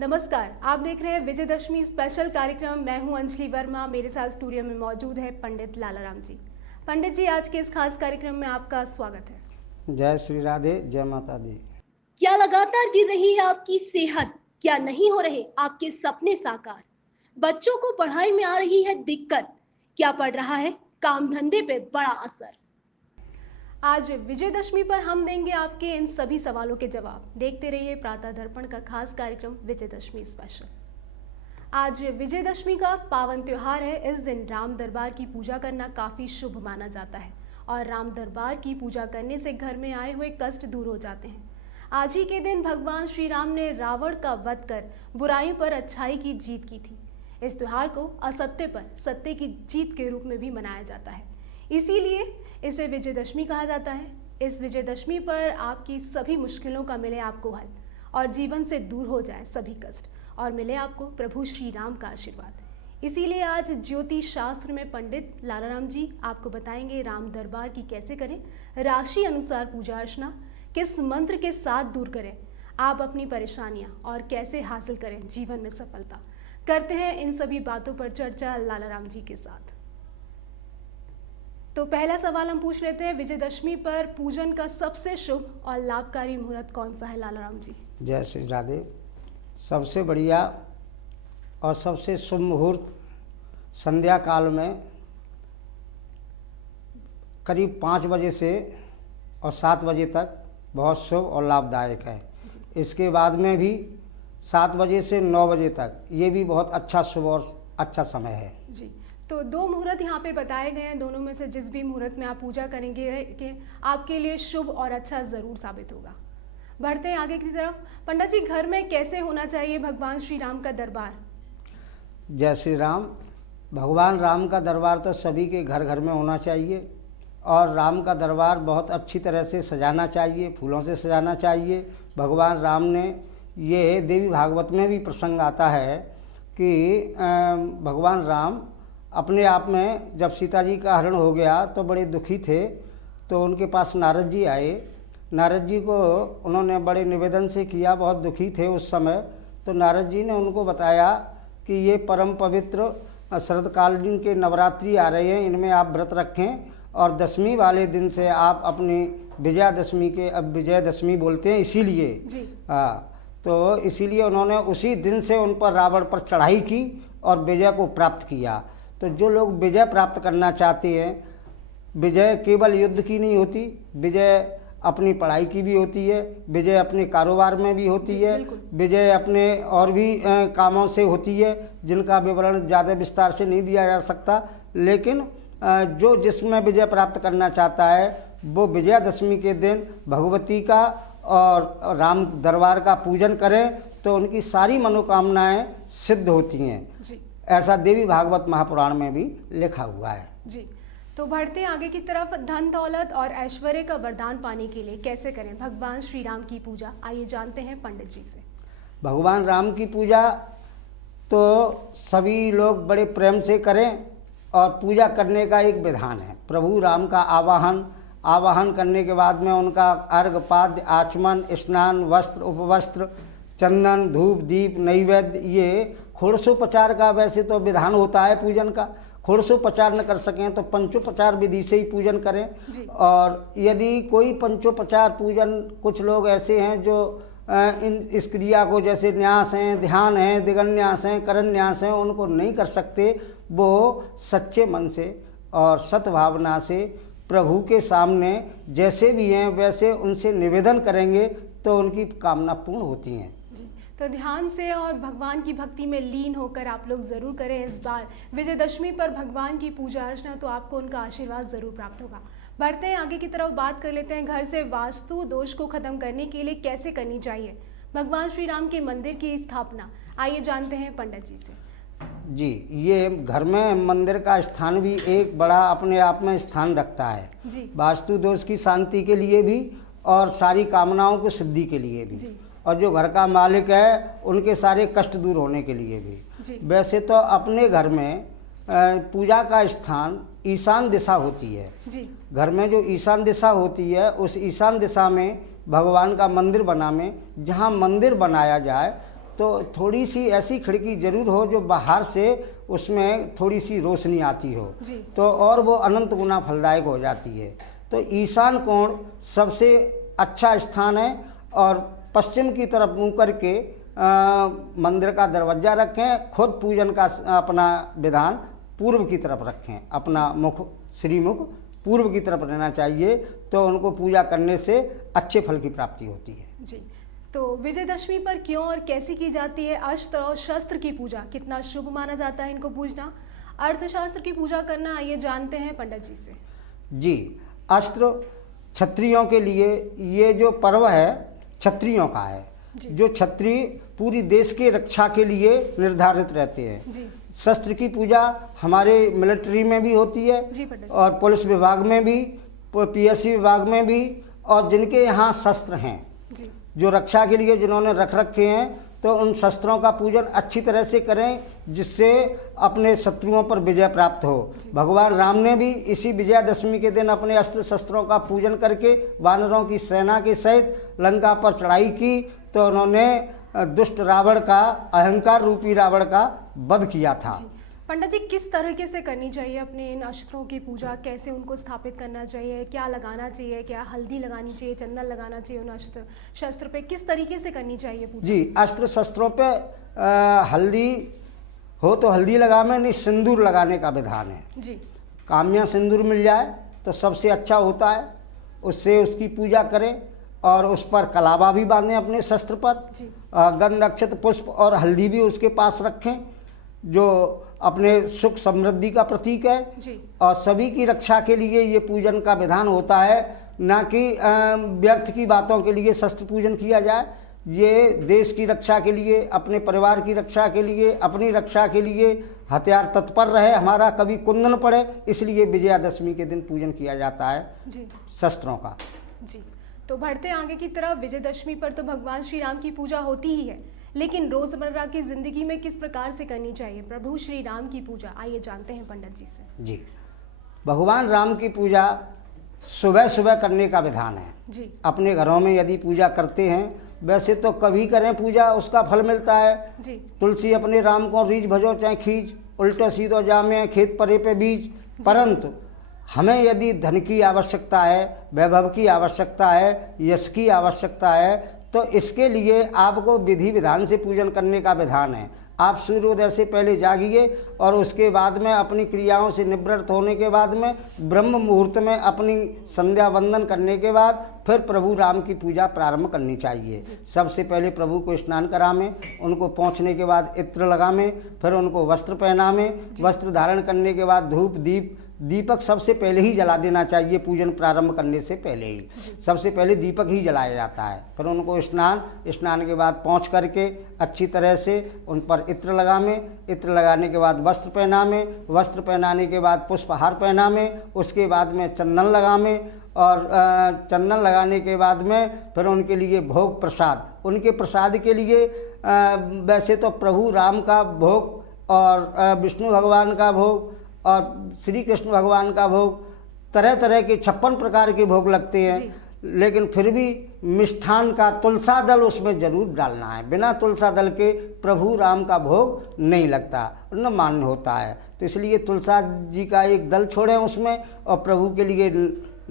नमस्कार, आप देख रहे हैं विजयदशमी स्पेशल कार्यक्रम। मैं हूं अंजलि वर्मा। मेरे साथ स्टूडियो में मौजूद है पंडित लालाराम जी। पंडित जी, आज के इस खास कार्यक्रम में आपका स्वागत है। जय श्री राधे, जय माता दी। क्या लगातार गिर रही है आपकी सेहत? क्या नहीं हो रहे आपके सपने साकार? बच्चों को पढ़ाई में आ रही है दिक्कत? क्या पड़ रहा है काम धंधे पे बड़ा असर? आज विजयदशमी पर हम देंगे आपके इन सभी सवालों के जवाब। देखते रहिए प्रातः दर्पण का खास कार्यक्रम विजयदशमी स्पेशल। आज विजयदशमी का पावन त्योहार है। इस दिन राम दरबार की पूजा करना काफी शुभ माना जाता है और राम दरबार की पूजा करने से घर में आए हुए कष्ट दूर हो जाते हैं। आज ही के दिन भगवान श्री राम ने रावण का वध कर बुराइयों पर अच्छाई की जीत की थी। इस त्योहार को असत्य पर सत्य की जीत के रूप में भी मनाया जाता है, इसीलिए इसे विजयदशमी कहा जाता है। इस विजयदशमी पर आपकी सभी मुश्किलों का मिले आपको हल और जीवन से दूर हो जाए सभी कष्ट और मिले आपको प्रभु श्री राम का आशीर्वाद। इसीलिए आज ज्योतिष शास्त्र में पंडित लालाराम जी आपको बताएंगे राम दरबार की कैसे करें, राशि अनुसार पूजा अर्चना किस मंत्र के साथ दूर करें, आप अपनी परेशानियां और कैसे हासिल करें जीवन में सफलता। करते हैं इन सभी बातों पर चर्चा लालाराम जी के साथ। तो पहला सवाल हम पूछ लेते हैं, विजयदशमी पर पूजन का सबसे शुभ और लाभकारी मुहूर्त कौन सा है लालाराम जी? जय श्री राधे। सबसे बढ़िया और सबसे शुभ मुहूर्त संध्या काल में करीब 5 बजे से और 7 बजे तक बहुत शुभ और लाभदायक है। इसके बाद में भी 7 बजे से 9 बजे तक ये भी बहुत अच्छा शुभ और अच्छा समय है जी। तो 2 मुहूर्त यहाँ पे बताए गए हैं, दोनों में से जिस भी मुहूर्त में आप पूजा करेंगे कि आपके लिए शुभ और अच्छा ज़रूर साबित होगा। बढ़ते हैं आगे की तरफ। पंडित जी, घर में कैसे होना चाहिए भगवान श्री राम का दरबार? जय श्री राम। भगवान राम का दरबार तो सभी के घर घर में होना चाहिए और राम का दरबार बहुत अच्छी तरह से सजाना चाहिए, फूलों से सजाना चाहिए। भगवान राम ने ये देवी भागवत में भी प्रसंग आता है कि भगवान राम अपने आप में जब सीता जी का हरण हो गया तो बड़े दुखी थे, तो उनके पास नारद जी आए। नारद जी को उन्होंने बड़े निवेदन से किया, बहुत दुखी थे उस समय। तो नारद जी ने उनको बताया कि ये परम पवित्र शरदकालीन के नवरात्रि आ रहे हैं, इनमें आप व्रत रखें और दशमी वाले दिन से आप अपनी विजयादशमी के, अब विजयदशमी बोलते हैं इसीलिए, तो इसीलिए उन्होंने उसी दिन से उन पर रावण पर चढ़ाई की और विजय को प्राप्त किया। तो जो लोग विजय प्राप्त करना चाहते हैं, विजय केवल युद्ध की नहीं होती, विजय अपनी पढ़ाई की भी होती है, विजय अपने कारोबार में भी होती है, विजय अपने और भी कामों से होती है जिनका विवरण ज़्यादा विस्तार से नहीं दिया जा सकता। लेकिन जो जिसमें विजय प्राप्त करना चाहता है वो विजयादशमी के दिन भगवती का और राम दरबार का पूजन करें तो उनकी सारी मनोकामनाएं सिद्ध होती हैं। ऐसा देवी भागवत महापुराण में भी लिखा हुआ है जी। तो बढ़ते आगे की तरफ। धन दौलत और ऐश्वर्य का वरदान पाने के लिए कैसे करें भगवान श्री राम की पूजा? आइए जानते हैं पंडित जी से। भगवान राम की पूजा तो सभी लोग बड़े प्रेम से करें और पूजा करने का एक विधान है। प्रभु राम का आवाहन करने के बाद में उनका अर्घ पाद्य आचमन स्नान वस्त्र उपवस्त्र चंदन धूप दीप नैवेद्य, ये षोडशोपचार का वैसे तो विधान होता है पूजन का। षोडशोपचार न कर सकें तो पंचोपचार विधि से ही पूजन करें। और यदि कोई पंचोपचार पूजन, कुछ लोग ऐसे हैं जो इस क्रिया को, जैसे न्यास हैं, ध्यान है, दिगन्यास हैं, करन्यास हैं, उनको नहीं कर सकते, वो सच्चे मन से और सद्भावना से प्रभु के सामने जैसे भी हैं वैसे उनसे निवेदन करेंगे तो उनकी कामना पूर्ण होती हैं। तो ध्यान से और भगवान की भक्ति में लीन होकर आप लोग ज़रूर करें इस बार विजयदशमी पर भगवान की पूजा अर्चना, तो आपको उनका आशीर्वाद ज़रूर प्राप्त होगा। बढ़ते हैं आगे की तरफ, बात कर लेते हैं घर से वास्तु दोष को ख़त्म करने के लिए कैसे करनी चाहिए भगवान श्री राम के मंदिर की स्थापना। आइए जानते हैं पंडित जी से। जी, ये घर में मंदिर का स्थान भी एक बड़ा अपने आप में स्थान रखता है जी। वास्तु दोष की शांति के लिए भी और सारी कामनाओं की सिद्धि के लिए भी जी। और जो घर का मालिक है उनके सारे कष्ट दूर होने के लिए भी। वैसे तो अपने घर में पूजा का स्थान ईशान दिशा होती है जी। घर में जो ईशान दिशा होती है उस ईशान दिशा में भगवान का मंदिर बनावे। जहाँ मंदिर बनाया जाए तो थोड़ी सी ऐसी खिड़की जरूर हो जो बाहर से उसमें थोड़ी सी रोशनी आती हो, जी। तो और वो अनंत गुना फलदायक हो जाती है। तो ईशान कोण सबसे अच्छा स्थान है, और पश्चिम की तरफ मुँह करके मंदिर का दरवाज़ा रखें। खुद पूजन का अपना विधान पूर्व की तरफ रखें, अपना मुख श्रीमुख पूर्व की तरफ रहना चाहिए, तो उनको पूजा करने से अच्छे फल की प्राप्ति होती है। जी, तो विजयदशमी पर क्यों और कैसी की जाती है अस्त्र और शस्त्र की पूजा? कितना शुभ माना जाता है इनको पूजना? अर्थशास्त्र की पूजा करना, आइए जानते हैं पंडित जी से। जी, अस्त्र क्षत्रियों के लिए ये जो पर्व है क्षत्रियों का है। जो क्षत्रिय पूरी देश की रक्षा के लिए निर्धारित रहते हैं। जी। शस्त्र की पूजा हमारे मिलिट्री में भी होती है, जी पंडित। और पुलिस विभाग में भी, पीएससी विभाग में भी, और जिनके यहाँ शस्त्र हैं, जी। जो रक्षा के लिए जिन्होंने रख रखे हैं, तो उन शस्त्रों का पूजन अच्छी तरह से करें, जिससे अपने शत्रुओं पर विजय प्राप्त हो। भगवान राम ने भी इसी विजयादशमी के दिन अपने अस्त्र शस्त्रों का पूजन करके वानरों की सेना के सहित लंका पर चढ़ाई की, तो उन्होंने दुष्ट रावण का, अहंकार रूपी रावण का वध किया था। पंडित जी, किस तरीके से करनी चाहिए अपने इन अस्त्रों की पूजा? कैसे उनको स्थापित करना चाहिए? क्या लगाना चाहिए? क्या हल्दी लगानी चाहिए, चंदन लगाना चाहिए उन अस्त्र शस्त्र पे? किस तरीके से करनी चाहिए पूजा? जी, अस्त्र शस्त्रों पे हल्दी हो तो हल्दी लगाना, नहीं सिंदूर लगाने का विधान है। जी। काम्या सिंदूर मिल जाए तो सबसे अच्छा होता है, उससे उसकी पूजा करें, और उस पर कलावा भी बांधें अपने शस्त्र पर। जी। गंध, अक्षत, पुष्प और हल्दी भी उसके पास रखें, जो अपने सुख समृद्धि का प्रतीक है। जी। और सभी की रक्षा के लिए ये पूजन का विधान होता है, ना कि व्यर्थ की बातों के लिए शस्त्र पूजन किया जाए। ये देश की रक्षा के लिए, अपने परिवार की रक्षा के लिए, अपनी रक्षा के लिए हथियार तत्पर रहे, हमारा कभी कुंदन पड़े, इसलिए विजयादशमी के दिन पूजन किया जाता है जी। शस्त्रों का। जी, तो बढ़ते आगे की तरफ। विजयदशमी पर तो भगवान श्री राम की पूजा होती ही है, लेकिन रोजमर्रा की जिंदगी में किस प्रकार से करनी चाहिए प्रभु श्री राम की पूजा? आइए जानते हैं पंडित जी से। जी, भगवान राम की पूजा सुबह सुबह करने का विधान है। जी। अपने घरों में यदि पूजा करते हैं, वैसे तो कभी करें पूजा, उसका फल मिलता है। जी। तुलसी अपने राम को रीझ भजो चाहे खींच, उल्टो सीधो जामे खेत परे पे बीज। परंतु हमें यदि धन की आवश्यकता है, वैभव की आवश्यकता है, यश की आवश्यकता है, तो इसके लिए आपको विधि विधान से पूजन करने का विधान है। आप सूर्योदय से पहले जागिए, और उसके बाद में अपनी क्रियाओं से निवृत्त होने के बाद में ब्रह्म मुहूर्त में अपनी संध्या वंदन करने के बाद फिर प्रभु राम की पूजा प्रारंभ करनी चाहिए। सबसे पहले प्रभु को स्नान करावें, उनको पहुँचने के बाद इत्र लगावें, फिर उनको वस्त्र पहनावें। वस्त्र धारण करने के बाद धूप दीपक सबसे पहले ही जला देना चाहिए। पूजन प्रारंभ करने से पहले ही सबसे पहले दीपक ही जलाया जाता है। फिर उनको स्नान के बाद पहुँच करके अच्छी तरह से उन पर इत्र लगावें। इत्र लगाने के बाद वस्त्र पहनावें। वस्त्र पहनाने के बाद पुष्पहार पहनावें। उसके बाद में चंदन लगावें, और चंदन लगाने के बाद में फिर उनके लिए भोग प्रसाद, उनके प्रसाद के लिए वैसे तो प्रभु राम का भोग और विष्णु भगवान का भोग और श्री कृष्ण भगवान का भोग, तरह तरह के 56 प्रकार के भोग लगते हैं, लेकिन फिर भी मिष्ठान का तुलसा दल उसमें जरूर डालना है। बिना तुलसा दल के प्रभु राम का भोग नहीं लगता, न मान्य होता है। तो इसलिए तुलसा जी का एक दल छोड़ें उसमें, और प्रभु के लिए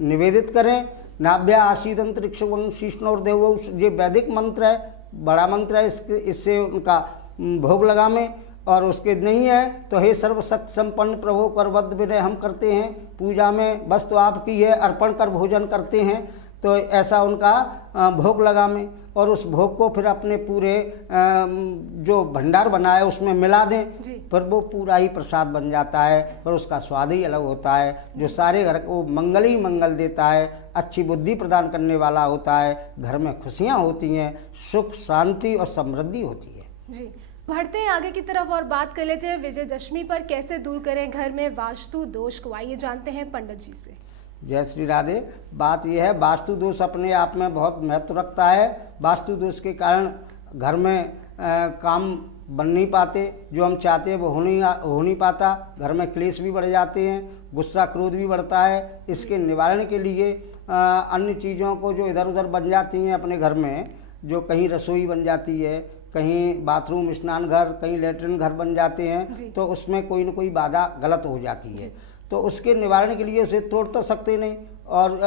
निवेदित करें। नाभ्या आसीद अंतरिक्ष शीष्णोर देव, ये वैदिक मंत्र है, बड़ा मंत्र है, इससे उनका भोग लगावें। और उसके नहीं है तो हे सर्वशक्ति संपन्न प्रभु करवद विनय हम करते हैं पूजा में, बस तो आपकी है, अर्पण कर भोजन करते हैं। तो ऐसा उनका भोग लगावें, और उस भोग को फिर अपने पूरे जो भंडार बनाए उसमें मिला दें। फिर वो पूरा ही प्रसाद बन जाता है, और उसका स्वाद ही अलग होता है, जो सारे घर को मंगल ही मंगल देता है, अच्छी बुद्धि प्रदान करने वाला होता है। घर में खुशियाँ होती हैं, सुख शांति और समृद्धि होती है। जी, बढ़ते हैं आगे की तरफ और बात कर लेते हैं विजयदशमी पर कैसे दूर करें घर में वास्तु दोष को। आइए जानते हैं पंडित जी से। जय श्री राधे। बात यह है, वास्तु दोष अपने आप में बहुत महत्व रखता है। वास्तु दोष के कारण घर में काम बन नहीं पाते, जो हम चाहते हैं वो हो नहीं पाता। घर में क्लेश भी बढ़ जाते हैं, गुस्सा क्रोध भी बढ़ता है। इसके निवारण के लिए अन्य चीज़ों को जो इधर उधर बन जाती हैं अपने घर में, जो कहीं रसोई बन जाती है, कहीं बाथरूम स्नान घर, कहीं लेटरिन घर बन जाते जी। हैं, तो उसमें कोई न कोई बाधा गलत हो जाती है। तो उसके निवारण के लिए उसे तोड़ तो सकते नहीं, और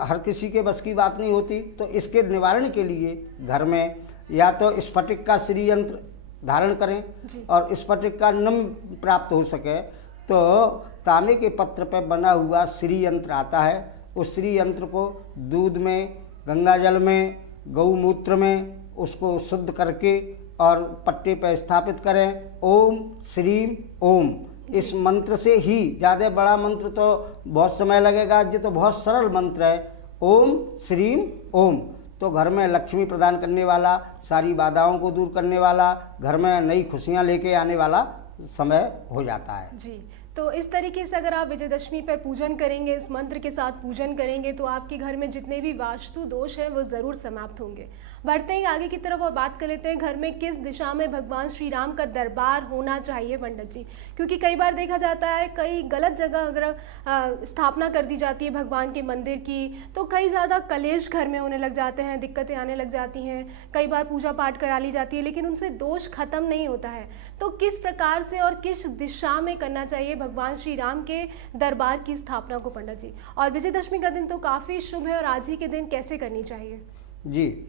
हर किसी के बस की बात नहीं होती। तो इसके निवारण के लिए घर में या तो स्फटिक का श्री यंत्र धारण करें, और स्फटिक का नम प्राप्त हो सके तो तांबे के पत्र पर बना हुआ श्री यंत्र आता है। उस श्री यंत्र को दूध में, गंगा जल में, गौमूत्र में उसको शुद्ध करके और पट्टे पर स्थापित करें। ओम श्रीम ओम, इस मंत्र से ही, ज़्यादा बड़ा मंत्र तो बहुत समय लगेगा, ये तो बहुत सरल मंत्र है। ओम श्रीम ओम तो घर में लक्ष्मी प्रदान करने वाला, सारी बाधाओं को दूर करने वाला, घर में नई खुशियां लेके आने वाला समय हो जाता है। जी, तो इस तरीके से अगर आप विजयदशमी पर पूजन करेंगे, इस मंत्र के साथ पूजन करेंगे, तो आपके घर में जितने भी वास्तु दोष हैं वो ज़रूर समाप्त होंगे। बढ़ते हैं आगे की तरफ और बात कर लेते हैं घर में किस दिशा में भगवान श्री राम का दरबार होना चाहिए पंडित जी, क्योंकि कई बार देखा जाता है कई गलत जगह अगर स्थापना कर दी जाती है भगवान के मंदिर की, तो कई ज़्यादा कलेश घर में होने लग जाते हैं, दिक्कतें आने लग जाती हैं। कई बार पूजा पाठ करा ली जाती है लेकिन उनसे दोष खत्म नहीं होता है। तो किस प्रकार से और किस दिशा में करना चाहिए भगवान श्री राम के दरबार की स्थापना को पंडित जी? और विजयदशमी का दिन तो काफ़ी शुभ है, और आज ही के दिन कैसे करनी चाहिए? जी,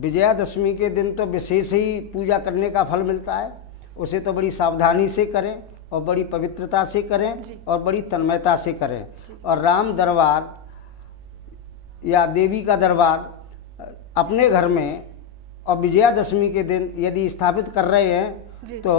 विजयादशमी के दिन तो विशेष ही पूजा करने का फल मिलता है। उसे तो बड़ी सावधानी से करें और बड़ी पवित्रता से करें और बड़ी तन्मयता से करें। और राम दरबार या देवी का दरबार अपने घर में और विजयादशमी के दिन यदि स्थापित कर रहे हैं तो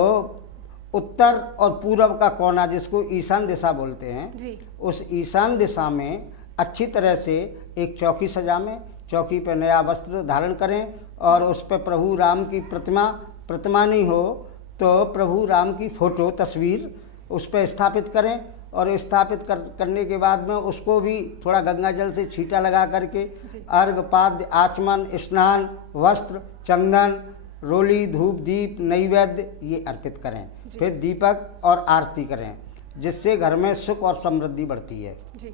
उत्तर और पूर्व का कोना, जिसको ईशान दिशा बोलते हैं, उस ईशान दिशा में अच्छी तरह से एक चौकी सजावें। चौकी पर नया वस्त्र धारण करें और उस पर प्रभु राम की प्रतिमा नहीं हो तो प्रभु राम की फोटो, तस्वीर उस पर स्थापित करें। और स्थापित करने के बाद में उसको भी थोड़ा गंगा जल से छींटा लगा करके अर्घ, पाद्य, आचमन, स्नान, वस्त्र, चंदन, रोली, धूप, दीप, नैवेद्य ये अर्पित करें। फिर दीपक और आरती करें, जिससे घर में सुख और समृद्धि बढ़ती है। जी,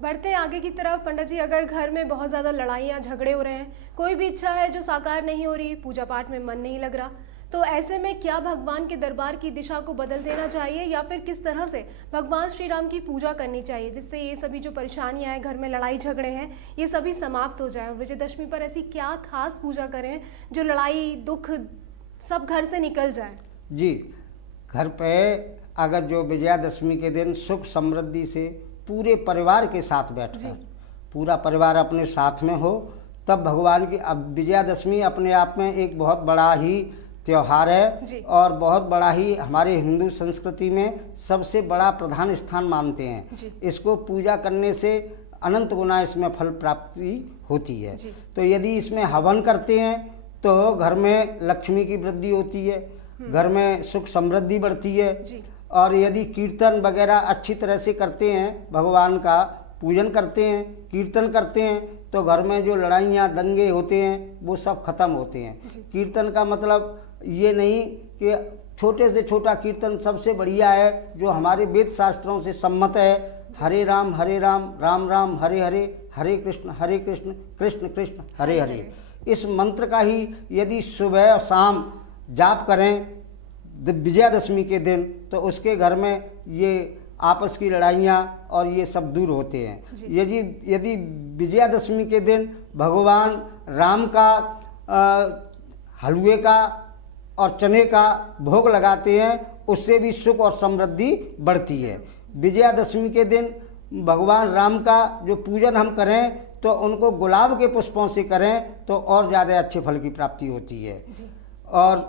बढ़ते हैं आगे की तरफ पंडित जी। अगर घर में बहुत ज़्यादा लड़ाइयाँ झगड़े हो रहे हैं, कोई भी इच्छा है जो साकार नहीं हो रही, पूजा पाठ में मन नहीं लग रहा, तो ऐसे में क्या भगवान के दरबार की दिशा को बदल देना चाहिए या फिर किस तरह से भगवान श्री राम की पूजा करनी चाहिए जिससे ये सभी जो परेशानियां हैं, घर में लड़ाई झगड़े हैं, ये सभी समाप्त हो जाए? और विजयदशमी पर ऐसी क्या खास पूजा करें जो लड़ाई दुख सब घर से निकल जाए? जी, घर पे अगर जो विजयादशमी के दिन सुख समृद्धि से पूरे परिवार के साथ बैठकर पूरा परिवार अपने साथ में हो, तब भगवान की, अब विजयादशमी अपने आप में एक बहुत बड़ा ही त्यौहार है और बहुत बड़ा ही हमारे हिंदू संस्कृति में सबसे बड़ा प्रधान स्थान मानते हैं। इसको पूजा करने से अनंत गुना इसमें फल प्राप्ति होती है। तो यदि इसमें हवन करते हैं तो घर में लक्ष्मी की वृद्धि होती है, घर में सुख समृद्धि बढ़ती है। और यदि कीर्तन वगैरह अच्छी तरह से करते हैं, भगवान का पूजन करते हैं, कीर्तन करते हैं, तो घर में जो लड़ाइयाँ दंगे होते हैं वो सब खत्म होते हैं। कीर्तन का मतलब ये नहीं कि छोटे से छोटा कीर्तन सबसे बढ़िया है जो हमारे वेद शास्त्रों से सम्मत है। हरे राम राम राम हरे हरे, हरे कृष्ण कृष्ण कृष्ण हरे हरे, इस मंत्र का ही यदि सुबह और शाम जाप करें विजयादशमी के दिन, तो उसके घर में ये आपस की लड़ाइयाँ और ये सब दूर होते हैं। यदि विजयादशमी के दिन भगवान राम का हलवे का और चने का भोग लगाते हैं, उससे भी सुख और समृद्धि बढ़ती है। विजयादशमी के दिन भगवान राम का जो पूजन हम करें तो उनको गुलाब के पुष्पों से करें तो और ज़्यादा अच्छे फल की प्राप्ति होती है। और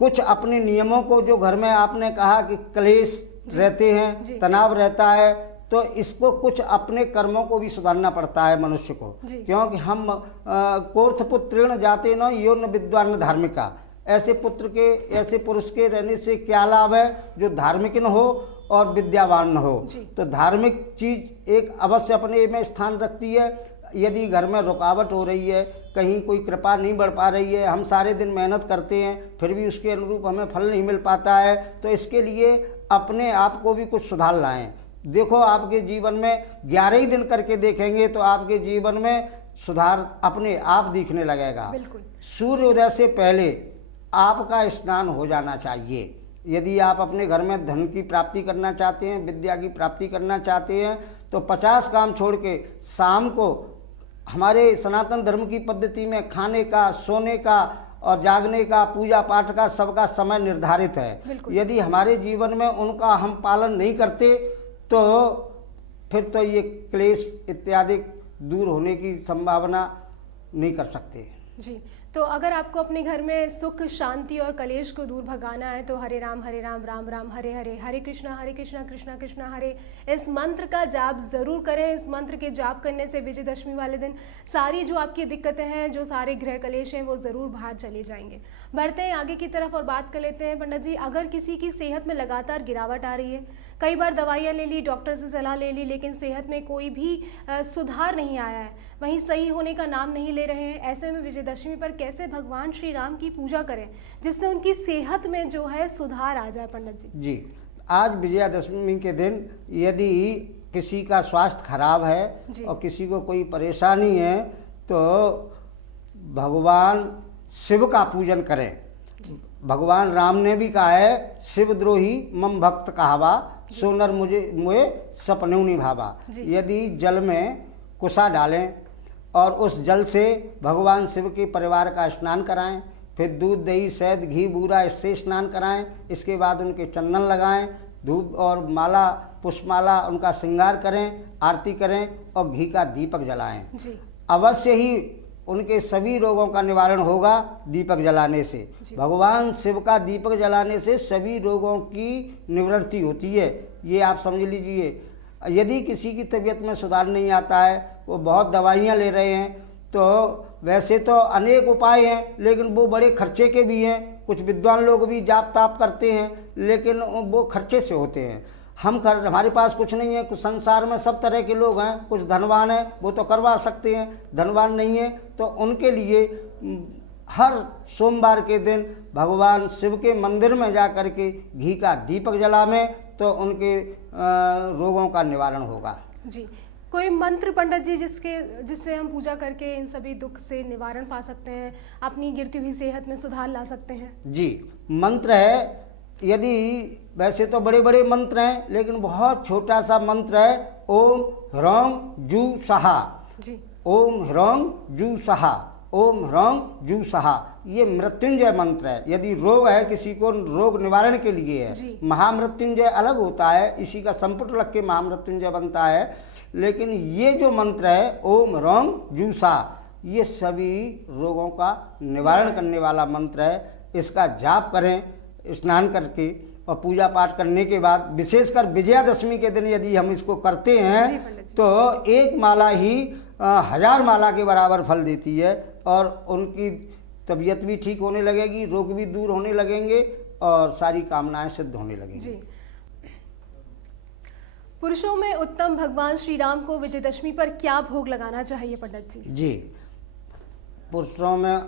कुछ अपने नियमों को, जो घर में आपने कहा कि क्लेश रहते हैं, तनाव रहता है, तो इसको कुछ अपने कर्मों को भी सुधारना पड़ता है मनुष्य को, क्योंकि हम कोर्थ पुत्रेण जाते न यो न विद्वान धार्मिका, ऐसे पुत्र के, ऐसे पुरुष के रहने से क्या लाभ है जो धार्मिक न हो और विद्यावान न हो। तो धार्मिक चीज एक अवश्य अपने में स्थान रखती है। यदि घर में रुकावट हो रही है, कहीं कोई कृपा नहीं बढ़ पा रही है, हम सारे दिन मेहनत करते हैं फिर भी उसके अनुरूप हमें फल नहीं मिल पाता है, तो इसके लिए अपने आप को भी कुछ सुधार लाएं। देखो, आपके जीवन में 11 ही दिन करके देखेंगे तो आपके जीवन में सुधार अपने आप दिखने लगेगा। बिल्कुल। सूर्योदय से पहले आपका स्नान हो जाना चाहिए। यदि आप अपने घर में धन की प्राप्ति करना चाहते हैं, विद्या की प्राप्ति करना चाहते हैं, तो 50 काम छोड़ के शाम को हमारे सनातन धर्म की पद्धति में खाने का, सोने का और जागने का, पूजा पाठ का सबका समय निर्धारित है। यदि हमारे जीवन में उनका हम पालन नहीं करते तो फिर तो ये क्लेश इत्यादि दूर होने की संभावना नहीं कर सकते। जी, तो अगर आपको अपने घर में सुख, शांति और कलेश को दूर भगाना है तो हरे राम राम राम हरे हरे, हरे कृष्णा कृष्णा कृष्णा हरे, इस मंत्र का जाप जरूर करें। इस मंत्र के जाप करने से विजयदशमी वाले दिन सारी जो आपकी दिक्कतें हैं, जो सारे गृह कलेश हैं, वो ज़रूर बाहर चले जाएंगे। बढ़ते हैं आगे की तरफ और बात कर लेते हैं पंडित जी। अगर किसी की सेहत में लगातार गिरावट आ रही है, कई बार दवाइयाँ ले ली, डॉक्टर से सलाह ले ली, लेकिन सेहत में कोई भी सुधार नहीं आया है, वहीं सही होने का नाम नहीं ले रहे हैं, ऐसे में विजयदशमी पर कैसे भगवान श्री राम की पूजा करें जिससे उनकी सेहत में जो है सुधार आ जाए पंडित जी? जी, आज विजयादशमी के दिन यदि किसी का स्वास्थ्य खराब है और किसी को कोई परेशानी है तो भगवान शिव का पूजन करें। भगवान राम ने भी कहा है, शिवद्रोही मम भक्त कहावा, सो नर मुझे सपनों निभावा। यदि जल में कुसा डालें और उस जल से भगवान शिव के परिवार का स्नान कराएं, फिर दूध, दही, शहद, घी, बूरा इससे स्नान कराएं, इसके बाद उनके चंदन लगाएं, धूप और माला, पुष्पमाला उनका श्रृंगार करें, आरती करें और घी का दीपक जलाएं। अवश्य ही उनके सभी रोगों का निवारण होगा दीपक जलाने से। भगवान शिव का दीपक जलाने से सभी रोगों की निवृत्ति होती है, ये आप समझ लीजिए। यदि किसी की तबीयत में सुधार नहीं आता है, वो बहुत दवाइयाँ ले रहे हैं, तो वैसे तो अनेक उपाय हैं लेकिन वो बड़े खर्चे के भी हैं। कुछ विद्वान लोग भी जाप ताप करते हैं लेकिन वो खर्चे से होते हैं। हमारे पास कुछ नहीं है, कुछ संसार में सब तरह के लोग हैं, कुछ धनवान हैं वो तो करवा सकते हैं, धनवान नहीं है तो उनके लिए हर सोमवार के दिन भगवान शिव के मंदिर में जा कर के घी का दीपक जलावें तो उनके रोगों का निवारण होगा। जी, कोई मंत्र पंडित जी जिससे हम पूजा करके इन सभी दुख से निवारण पा सकते हैं, अपनी गिरती हुई सेहत में सुधार ला सकते हैं? जी, मंत्र है। यदि वैसे तो बड़े बड़े मंत्र हैं लेकिन बहुत छोटा सा मंत्र है, ओम ह्रौं जू सहा। जी, ओम ह्रौं जू सहा, ओम ह्रौं जू सहा, ये मृत्युंजय मंत्र है। यदि रोग है किसी को, रोग निवारण के लिए है। महामृत्युंजय अलग होता है, इसी का संपुट रख के महामृत्युंजय बनता है, लेकिन ये जो मंत्र है ओम ह्रौं जू सा, ये सभी रोगों का निवारण करने वाला मंत्र है। इसका जाप करें स्नान करके और पूजा पाठ करने के बाद, विशेषकर विजयादशमी के दिन यदि हम इसको करते हैं तो एक माला ही 1000 माला के बराबर फल देती है और उनकी तबीयत भी ठीक होने लगेगी, रोग भी दूर होने लगेंगे और सारी कामनाएं सिद्ध होने लगेंगी। पुरुषों में उत्तम भगवान श्री राम को विजयदशमी पर क्या भोग लगाना चाहिए पंडित जी? जी, पुरुषों में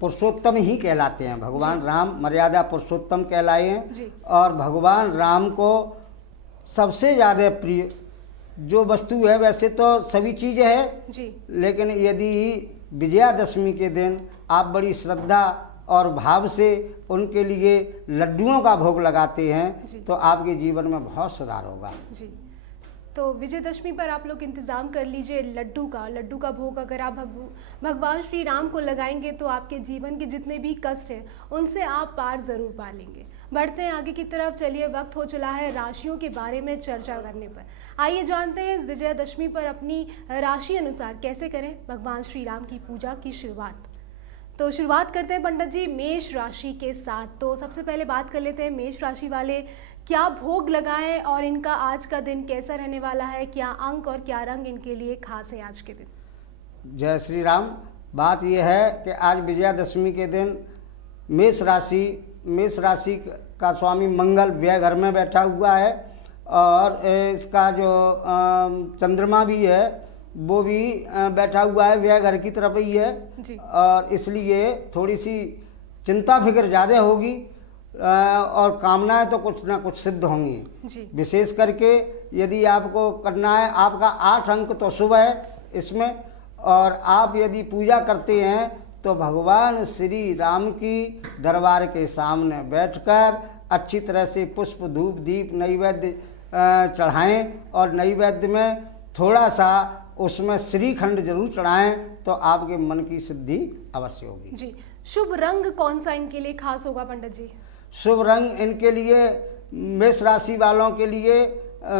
पुरुषोत्तम ही कहलाते हैं भगवान राम, मर्यादा पुरुषोत्तम कहलाए हैं। और भगवान राम को सबसे ज़्यादा प्रिय जो वस्तु है, वैसे तो सभी चीज़ें हैं लेकिन यदि विजयादशमी के दिन आप बड़ी श्रद्धा और भाव से उनके लिए लड्डुओं का भोग लगाते हैं तो आपके जीवन में बहुत सुधार होगा। जी, तो विजयदशमी पर आप लोग इंतज़ाम कर लीजिए लड्डू का भोग अगर आप भगवान श्री राम को लगाएंगे तो आपके जीवन के जितने भी कष्ट हैं उनसे आप पार ज़रूर पा लेंगे। बढ़ते हैं आगे की तरफ। चलिए, वक्त हो चला है राशियों के बारे में चर्चा करने पर। आइए जानते हैं इस विजयदशमी पर अपनी राशि अनुसार कैसे करें भगवान श्री राम की पूजा की शुरुआत। तो शुरुआत करते हैं पंडित जी मेष राशि के साथ। तो सबसे पहले बात कर लेते हैं मेष राशि वाले क्या भोग लगाएं और इनका आज का दिन कैसा रहने वाला है, क्या अंक और क्या रंग इनके लिए खास है आज के दिन? जय श्री राम। बात यह है कि आज विजयादशमी के दिन मेष राशि का स्वामी मंगल व्यय घर में बैठा हुआ है और इसका जो चंद्रमा भी है वो भी बैठा हुआ है, व्यय घर की तरफ ही है और इसलिए थोड़ी सी चिंता फिक्र ज़्यादा होगी और कामनाएं तो कुछ ना कुछ सिद्ध होंगी। विशेष करके यदि आपको करना है, आपका 8 अंक तो शुभ है इसमें, और आप यदि पूजा करते हैं तो भगवान श्री राम की दरबार के सामने बैठकर अच्छी तरह से पुष्प धूप दीप नैवेद्य चढ़ाएं और नैवेद्य में थोड़ा सा उसमें श्रीखंड जरूर चढ़ाएं तो आपके मन की सिद्धि अवश्य होगी। जी, शुभ रंग कौन सा इनके लिए खास होगा पंडित जी? शुभ रंग इनके लिए मेष राशि वालों के लिए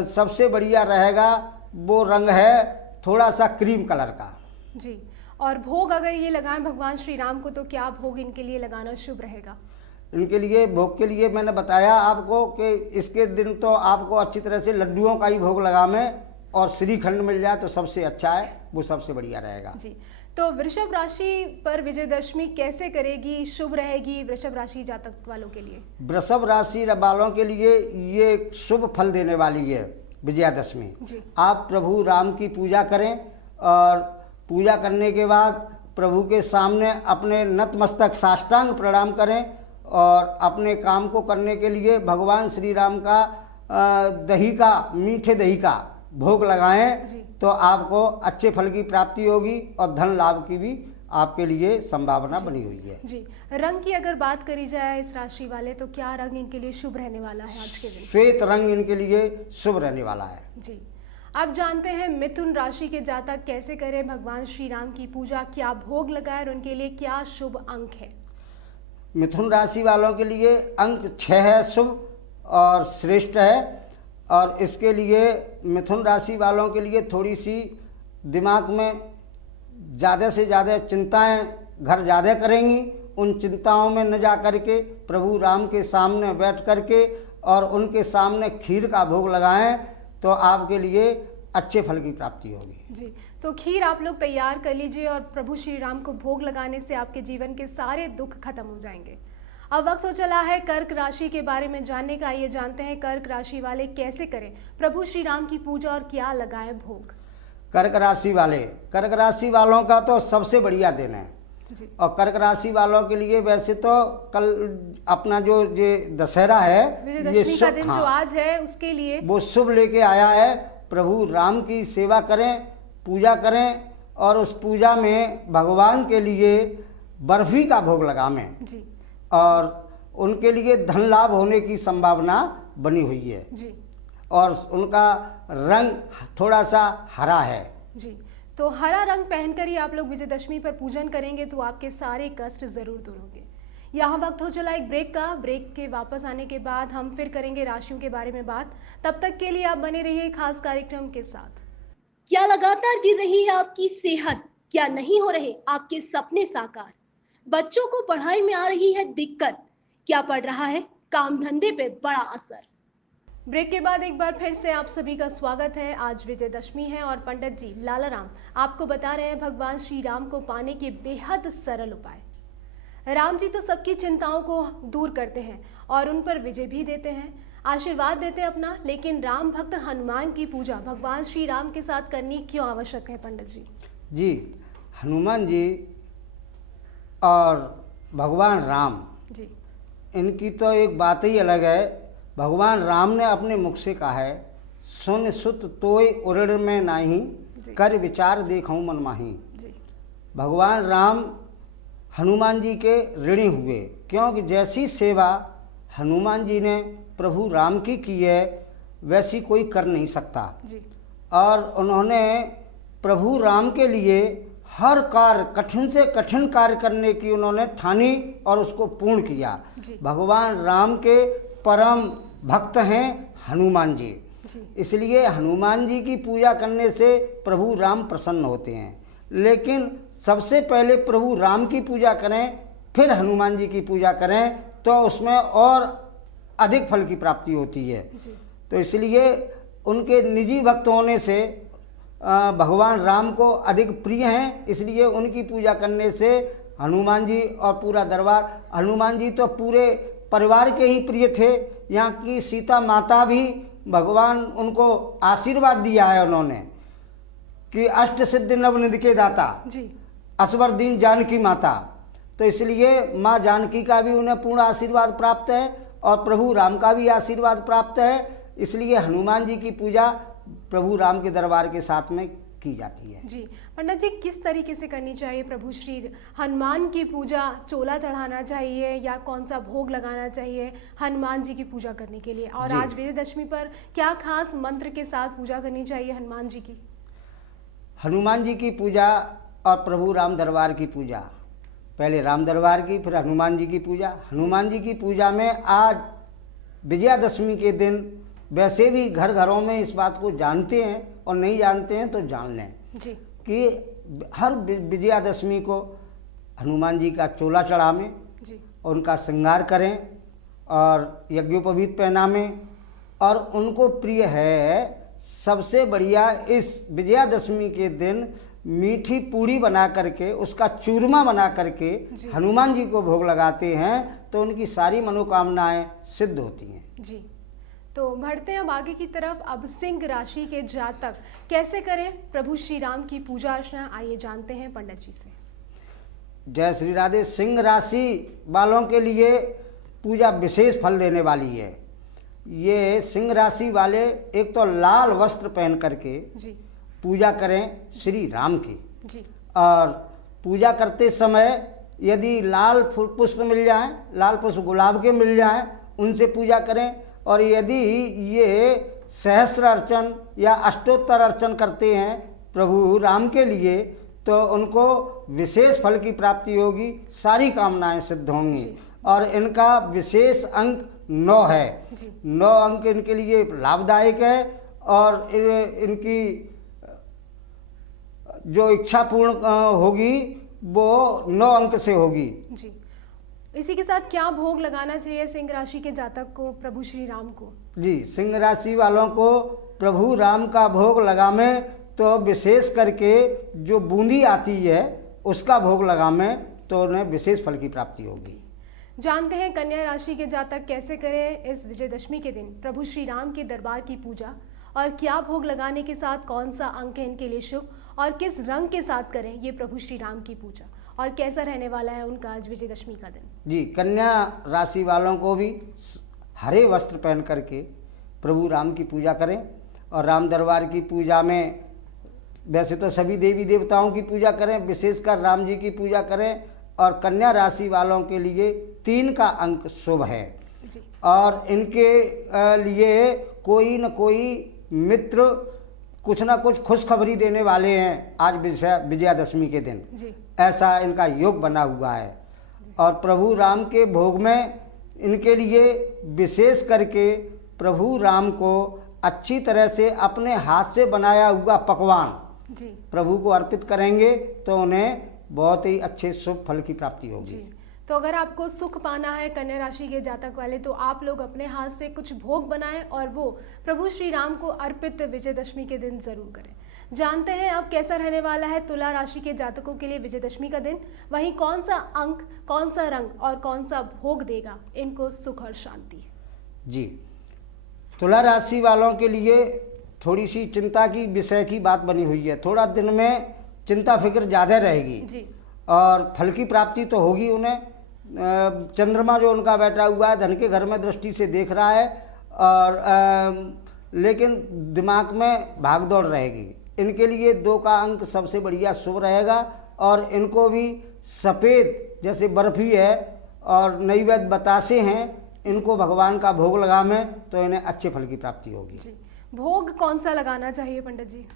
सबसे बढ़िया रहेगा, वो रंग है थोड़ा सा क्रीम कलर का। जी, और भोग अगर ये लगाएं भगवान श्री राम को तो क्या भोग इनके लिए लगाना शुभ रहेगा? इनके लिए भोग के लिए मैंने बताया आपको कि इसके दिन तो आपको अच्छी तरह से लड्डुओं का ही भोग लगावें और श्रीखंड मिल जाए तो सबसे अच्छा है, वो सबसे बढ़िया रहेगा। जी, तो वृषभ राशि पर विजयदशमी कैसे करेगी, शुभ रहेगी वृषभ राशि जातक वालों के लिए? वृषभ राशि वालों के लिए ये शुभ फल देने वाली है विजयादशमी। आप प्रभु राम की पूजा करें और पूजा करने के बाद प्रभु के सामने अपने नतमस्तक साष्टांग प्रणाम करें और अपने काम को करने के लिए भगवान श्री राम का दही का, मीठे दही का भोग लगाएं तो आपको अच्छे फल की प्राप्ति होगी और धन लाभ की भी आपके लिए संभावना बनी हुई है। जी, रंग की अगर बात करी जाए इस राशि वाले तो क्या रंग इनके लिए शुभ रहने वाला है आज के दिन? श्वेत रंग इनके लिए शुभ रहने वाला है। जी, अब जानते हैं मिथुन राशि के जातक कैसे करें भगवान श्री राम की पूजा, क्या भोग लगाए और उनके लिए क्या शुभ अंक है? मिथुन राशि वालों के लिए अंक 6 है, शुभ और श्रेष्ठ है। और इसके लिए मिथुन राशि वालों के लिए थोड़ी सी दिमाग में ज़्यादा से ज़्यादा चिंताएं घर ज़्यादा करेंगी। उन चिंताओं में न जा करके प्रभु राम के सामने बैठ करके और उनके सामने खीर का भोग लगाएं तो आपके लिए अच्छे फल की प्राप्ति होगी। जी, तो खीर आप लोग तैयार कर लीजिए और प्रभु श्री राम को भोग लगाने से आपके जीवन के सारे दुख खत्म हो जाएंगे। अब वक्त हो चला है कर्क राशि के बारे में जानने का। आइए जानते हैं कर्क राशि वाले कैसे करें प्रभु श्री राम की पूजा और क्या लगाए भोग। कर्क राशि वालों का तो सबसे बढ़िया दिन है जी। और कर्क राशि वालों के लिए वैसे तो कल अपना जो ये दशहरा है, ये शुभ दिन जो आज है उसके लिए वो शुभ लेके आया है। प्रभु राम की सेवा करें, पूजा करें और उस पूजा में भगवान के लिए बर्फी का भोग लगावें जी। और उनके लिए धन लाभ होने की संभावना बनी हुई है जी। और उनका रंग थोड़ा सा हरा है। जी, तो हरा रंग पहनकर ही आप लोग विजयदशमी पर पूजन करेंगे तो आपके सारे कष्ट जरूर दूर होंगे। यहाँ वक्त हो चला एक ब्रेक का। ब्रेक के वापस आने के बाद हम फिर करेंगे राशियों के बारे में बात। तब तक के लिए आप बने रहिए खास कार्यक्रम के साथ। क्या लगातार गिर रही है आपकी सेहत? क्या नहीं हो रहे आपके सपने साकार? बच्चों को पढ़ाई में आ रही है दिक्कत? क्या पड़ रहा है काम धंधे पे बड़ा असर? ब्रेक के बाद एक बार फिर से आप सभी का स्वागत है। आज विजयदशमी है और पंडित जी लाला राम आपको बता रहे हैं भगवान श्री राम को पाने के बेहद सरल उपाय। राम जी तो सबकी चिंताओं को दूर करते हैं और उन पर विजय भी देते हैं, आशीर्वाद देते हैं अपना। लेकिन राम भक्त हनुमान की पूजा भगवान श्री राम के साथ करनी क्यों आवश्यक है पंडित जी? जी, हनुमान जी और भगवान राम जी। इनकी तो एक बात ही अलग है। भगवान राम ने अपने मुख से कहा है, सुन सुत तोय उरड़ में नाही, कर विचार देखूं मन माही। भगवान राम हनुमान जी के ऋणी हुए, क्योंकि जैसी सेवा हनुमान जी ने प्रभु राम की है वैसी कोई कर नहीं सकता जी। और उन्होंने प्रभु राम के लिए हर कार्य, कठिन से कठिन कार्य करने की उन्होंने ठानी और उसको पूर्ण किया। भगवान राम के परम भक्त हैं हनुमान जी, इसलिए हनुमान जी की पूजा करने से प्रभु राम प्रसन्न होते हैं। लेकिन सबसे पहले प्रभु राम की पूजा करें, फिर हनुमान जी की पूजा करें तो उसमें और अधिक फल की प्राप्ति होती है। तो इसलिए उनके निजी भक्त होने से भगवान राम को अधिक प्रिय हैं, इसलिए उनकी पूजा करने से हनुमान जी और पूरा दरबार, हनुमान जी तो पूरे परिवार के ही प्रिय थे। यहाँ की सीता माता भी भगवान उनको आशीर्वाद दिया है उन्होंने कि अष्ट सिद्धि नवनिधि के दाता जी। असवर दीन जानकी माता। तो इसलिए माँ जानकी का भी उन्हें पूर्ण आशीर्वाद प्राप्त है और प्रभु राम का भी आशीर्वाद प्राप्त है। इसलिए हनुमान जी की पूजा प्रभु राम के दरबार के साथ में की जाती है। जी पंडित जी, किस तरीके से करनी चाहिए प्रभु श्री हनुमान की पूजा? चोला चढ़ाना चाहिए या कौन सा भोग लगाना चाहिए हनुमान जी की पूजा करने के लिए? और जी। आज विजयदशमी पर क्या खास मंत्र के साथ पूजा करनी चाहिए हनुमान जी की? हनुमान जी की पूजा और प्रभु राम दरबार की पूजा, पहले राम दरबार की फिर हनुमान जी की पूजा। हनुमान जी की पूजा में आज विजयादशमी के दिन वैसे भी घर घरों में इस बात को जानते हैं और नहीं जानते हैं तो जान लें जी कि हर विजयादशमी को हनुमान जी का चोला चढ़ावें, जी उनका श्रृंगार करें और यज्ञोपवीत पहनावें। और उनको प्रिय है सबसे बढ़िया इस विजयादशमी के दिन मीठी पूड़ी बना करके उसका चूरमा बना करके जी। हनुमान जी को भोग लगाते हैं तो उनकी सारी मनोकामनाएं सिद्ध होती हैं। जी, तो बढ़ते हैं अब आगे की तरफ। अब सिंह राशि के जातक कैसे करें प्रभु श्री राम की पूजा अर्चना? आइए जानते हैं पंडित जी से। जय श्री राधे। सिंह राशि वालों के लिए पूजा विशेष फल देने वाली है। ये सिंह राशि वाले एक तो लाल वस्त्र पहन करके जी पूजा करें श्री राम की, जी और पूजा करते समय यदि लाल पुष्प मिल जाएं, लाल पुष्प गुलाब के मिल जाएं, उनसे पूजा करें। और यदि ये सहस्र अर्चन या अष्टोत्तर अर्चन करते हैं प्रभु राम के लिए तो उनको विशेष फल की प्राप्ति होगी, सारी कामनाएं सिद्ध होंगी। और इनका विशेष अंक 9 है। जी। 9 अंक इनके लिए लाभदायक है और इनकी जो इच्छा पूर्ण होगी वो 9 अंक से होगी। जी, इसी के साथ क्या भोग लगाना चाहिए सिंह राशि के जातक को प्रभु श्री राम को? जी, सिंह राशि वालों को प्रभु राम का भोग लगावें तो विशेष करके जो बूंदी आती है उसका भोग लगावें तो उन्हें विशेष फल की प्राप्ति होगी। जानते हैं कन्या राशि के जातक कैसे करें इस विजयदशमी के दिन प्रभु श्री राम के दरबार की पूजा, और क्या भोग लगाने के साथ कौन सा अंक है इनके लिए शुभ, और किस रंग के साथ करें ये प्रभु श्री राम की पूजा, और कैसा रहने वाला है उनका आज विजयदशमी का दिन? जी, कन्या राशि वालों को भी हरे वस्त्र पहन करके प्रभु राम की पूजा करें। और राम दरबार की पूजा में वैसे तो सभी देवी देवताओं की पूजा करें, विशेषकर राम जी की पूजा करें। और कन्या राशि वालों के लिए 3 का अंक शुभ है। जी और इनके लिए कोई न कोई मित्र कुछ ना कुछ खुशखबरी देने वाले हैं आज विजयादशमी के दिन, जी ऐसा इनका योग बना हुआ है। और प्रभु राम के भोग में इनके लिए विशेष करके प्रभु राम को अच्छी तरह से अपने हाथ से बनाया हुआ पकवान जी प्रभु को अर्पित करेंगे तो उन्हें बहुत ही अच्छे शुभ फल की प्राप्ति होगी। जी, तो अगर आपको सुख पाना है कन्या राशि के जातक वाले तो आप लोग अपने हाथ से कुछ भोग बनाएं और वो प्रभु श्री राम को अर्पित विजयदशमी के दिन जरूर करें। जानते हैं अब कैसा रहने वाला है तुला राशि के जातकों के लिए विजयदशमी का दिन, वहीं कौन सा अंक, कौन सा रंग और कौन सा भोग देगा इनको सुख और शांति? जी, तुला राशि वालों के लिए थोड़ी सी चिंता की विषय की बात बनी हुई है। थोड़ा दिन में चिंता फिक्र ज़्यादा रहेगी जी और फल की प्राप्ति तो होगी उन्हें। चंद्रमा जो उनका बैठा हुआ है धन के घर में दृष्टि से देख रहा है और लेकिन दिमाग में भागदौड़ रहेगी। इनके लिए 2 का अंक सबसे बढ़िया शुभ रहेगा। और इनको भी सफ़ेद जैसे बर्फ़ी है और नैवेद्य बतासे हैं, इनको भगवान का भोग लगावें तो इन्हें अच्छे फल की प्राप्ति होगी। जी, भोग कौन सा लगाना चाहिए पंडित जी?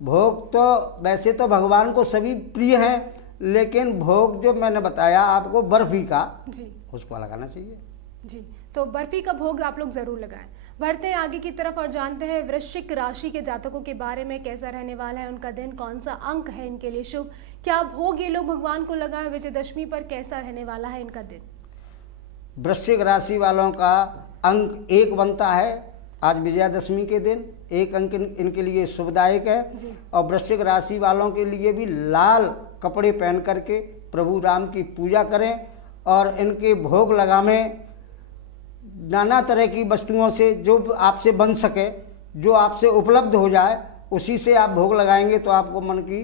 भोग तो वैसे तो भगवान को सभी प्रिय हैं, लेकिन भोग जो मैंने बताया आपको बर्फ़ी का, जी उसको लगाना चाहिए। जी, तो बर्फी का भोग आप लोग जरूर लगाएं। बढ़ते हैं आगे की तरफ और जानते हैं वृश्चिक राशि के जातकों के बारे में, कैसा रहने वाला है उनका दिन, कौन सा अंक है इनके लिए शुभ, क्या भोग ये लोग भगवान को लगाएं विजयदशमी पर, कैसा रहने वाला है इनका दिन? वृश्चिक राशि वालों का अंक 1 बनता है आज विजयादशमी के दिन। 1 अंक इनके लिए शुभदायक है। जी। और वृश्चिक राशि वालों के लिए भी लाल कपड़े पहन करके प्रभु राम की पूजा करें और इनके भोग लगावें नाना तरह की वस्तुओं से, जो आपसे बन सके, जो आपसे उपलब्ध हो जाए, उसी से आप भोग लगाएंगे तो आपको मन की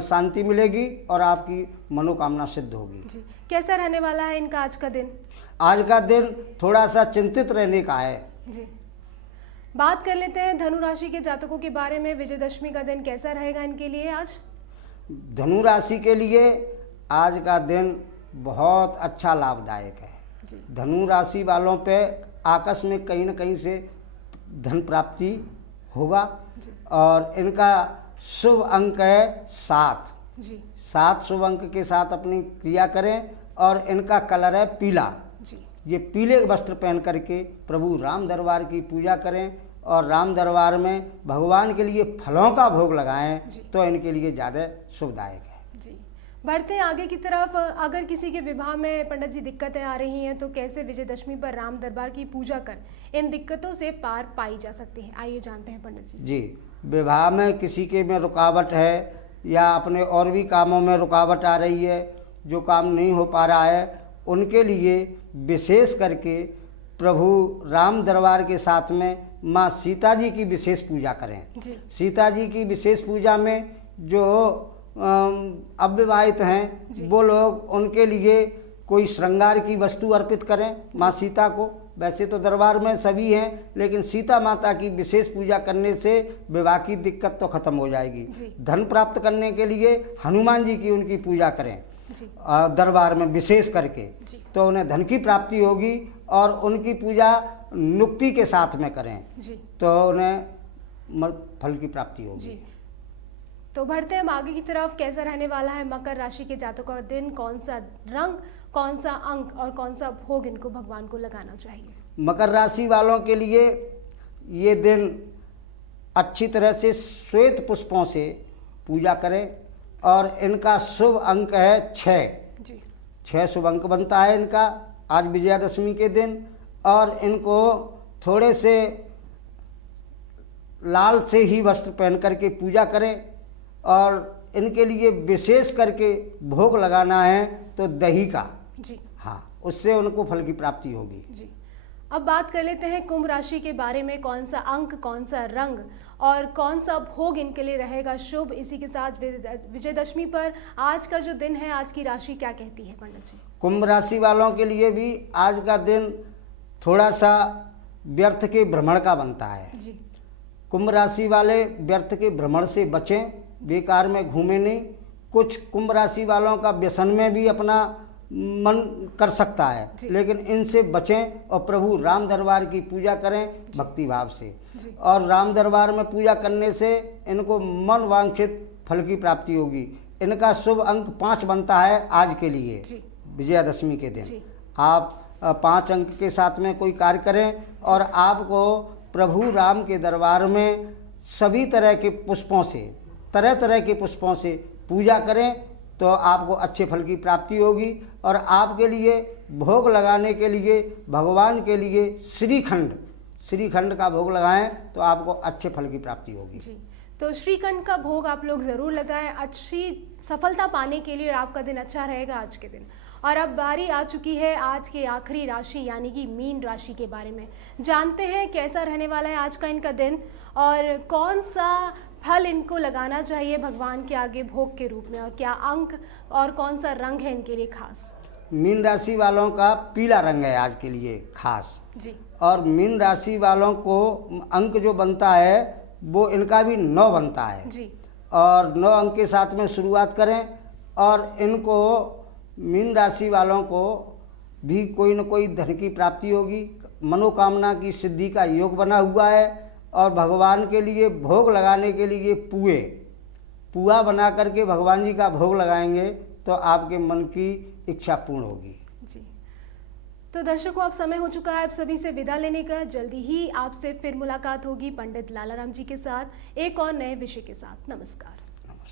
शांति मिलेगी और आपकी मनोकामना सिद्ध होगी। जी, कैसा रहने वाला है इनका आज का दिन? आज का दिन थोड़ा सा चिंतित रहने का है। जी, बात कर लेते हैं धनु राशि के जातकों के बारे में। विजयदशमी का दिन कैसा रहेगा इनके लिए आज? धनु राशि के लिए आज का दिन बहुत अच्छा लाभदायक है। धनु राशि वालों पे आकस्मिक कहीं न कहीं से धन प्राप्ति होगा और इनका शुभ अंक है 7। जी 7 शुभ अंक के साथ अपनी क्रिया करें और इनका कलर है पीला। जी ये पीले वस्त्र पहन करके प्रभु राम दरबार की पूजा करें और राम दरबार में भगवान के लिए फलों का भोग लगाएं तो इनके लिए ज़्यादा शुभदायक है। जी बढ़ते हैं आगे की तरफ। अगर किसी के विवाह में पंडित जी दिक्कतें आ रही हैं तो कैसे विजयदशमी पर राम दरबार की पूजा कर इन दिक्कतों से पार पाई जा सकती है, आइए जानते हैं पंडित जी से। जी विवाह में किसी के में रुकावट है या अपने और भी कामों में रुकावट आ रही है, जो काम नहीं हो पा रहा है, उनके लिए विशेष करके प्रभु राम दरबार के साथ में माँ सीता जी की विशेष पूजा करें। जी सीता जी की विशेष पूजा में जो अविवाहित हैं वो लोग उनके लिए कोई श्रृंगार की वस्तु अर्पित करें माँ सीता को। वैसे तो दरबार में सभी हैं, लेकिन सीता माता की विशेष पूजा करने से विवाह की दिक्कत तो खत्म हो जाएगी। धन प्राप्त करने के लिए हनुमान जी की उनकी पूजा करें दरबार में विशेष करके, तो उन्हें धन की प्राप्ति होगी और उनकी पूजा नुक्ति के साथ में करें तो उन्हें फल की प्राप्ति होगी। तो बढ़ते हैं हम आगे की तरफ। कैसा रहने वाला है मकर राशि के जातकों का दिन? कौन सा रंग, कौन सा अंक और कौन सा भोग इनको भगवान को लगाना चाहिए? मकर राशि वालों के लिए ये दिन अच्छी तरह से श्वेत पुष्पों से पूजा करें और इनका शुभ अंक है 6। 6 शुभ अंक बनता है इनका आज विजयादशमी के दिन। और इनको थोड़े से लाल से ही वस्त्र पहन करके पूजा करें और इनके लिए विशेष करके भोग लगाना है तो दही का। जी हाँ, उससे उनको फल की प्राप्ति होगी। जी अब बात कर लेते हैं कुंभ राशि के बारे में। कौन सा अंक, कौन सा रंग और कौन सा भोग इनके लिए रहेगा शुभ? इसी के साथ विजयदशमी पर आज का जो दिन है, आज की राशि क्या कहती है पंडित जी? कुंभ राशि वालों के लिए भी आज का दिन थोड़ा सा व्यर्थ के भ्रमण का बनता है। जी कुंभ राशि वाले व्यर्थ के भ्रमण से बचें, बेकार में घूमें नहीं। कुछ कुंभ राशि वालों का व्यसन में भी अपना मन कर सकता है, लेकिन इनसे बचें और प्रभु राम दरबार की पूजा करें भक्ति भाव से। और राम दरबार में पूजा करने से इनको मन वांछित फल की प्राप्ति होगी। इनका शुभ अंक 5 बनता है आज के लिए विजयादशमी के दिन। आप 5 अंक के साथ में कोई कार्य करें और आपको प्रभु राम के दरबार में सभी तरह के पुष्पों से, तरह तरह के पुष्पों से पूजा करें तो आपको अच्छे फल की प्राप्ति होगी। और आपके लिए भोग लगाने के लिए भगवान के लिए श्रीखंड का भोग लगाएं तो आपको अच्छे फल की प्राप्ति होगी। जी तो श्रीखंड का भोग आप लोग ज़रूर लगाएं अच्छी सफलता पाने के लिए, और आपका दिन अच्छा रहेगा आज के दिन। और अब बारी आ चुकी है आज की आखिरी राशि यानी कि मीन राशि के बारे में। जानते हैं कैसा रहने वाला है आज का इनका दिन और कौन सा फल इनको लगाना चाहिए भगवान के आगे भोग के रूप में, और क्या अंक और कौन सा रंग है इनके लिए खास? मीन राशि वालों का पीला रंग है आज के लिए खास। जी और मीन राशि वालों को अंक जो बनता है वो इनका भी 9 बनता है। जी और 9 अंक के साथ में शुरुआत करें और इनको मीन राशि वालों को भी कोई न कोई धन की प्राप्ति होगी। मनोकामना की सिद्धि का योग बना हुआ है और भगवान के लिए भोग लगाने के लिए पुआ बना करके भगवान जी का भोग लगाएंगे तो आपके मन की इच्छा पूर्ण होगी। जी तो दर्शकों, अब समय हो चुका है आप सभी से विदा लेने का। जल्दी ही आपसे फिर मुलाकात होगी पंडित लालाराम जी के साथ एक और नए विषय के साथ। नमस्कार।